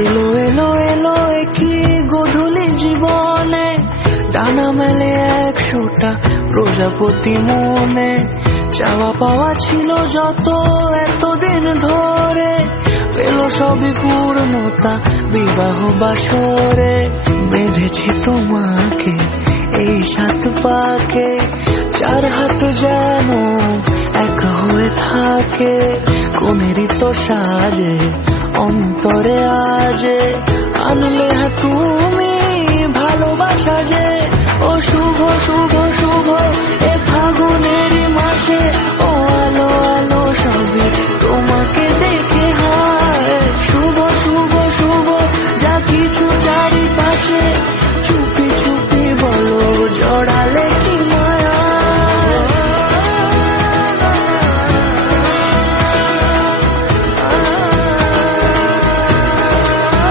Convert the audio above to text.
এলো এলো এলো একই গধূলি জীবনে, ডানা মেলে 100টা প্রজাপতি মনে। চাওয়া পাওয়া ছিল যত এতদিন ধরে, পেল সবই পূর্ণতা বিবাহ বাসরে। বেঁধেছি তোমাকে এই 7 পাকে, 4 হাত যেন এক হয়ে থাকে। কোনেরই তো সাজে অন্তরে আজে, আনলে তুমি ভালোবাসা যে। ও শুভ শুভ শুভ এ ফাগুনেরই মাসে, ও আলো আলো সবে তোমাকে দেখে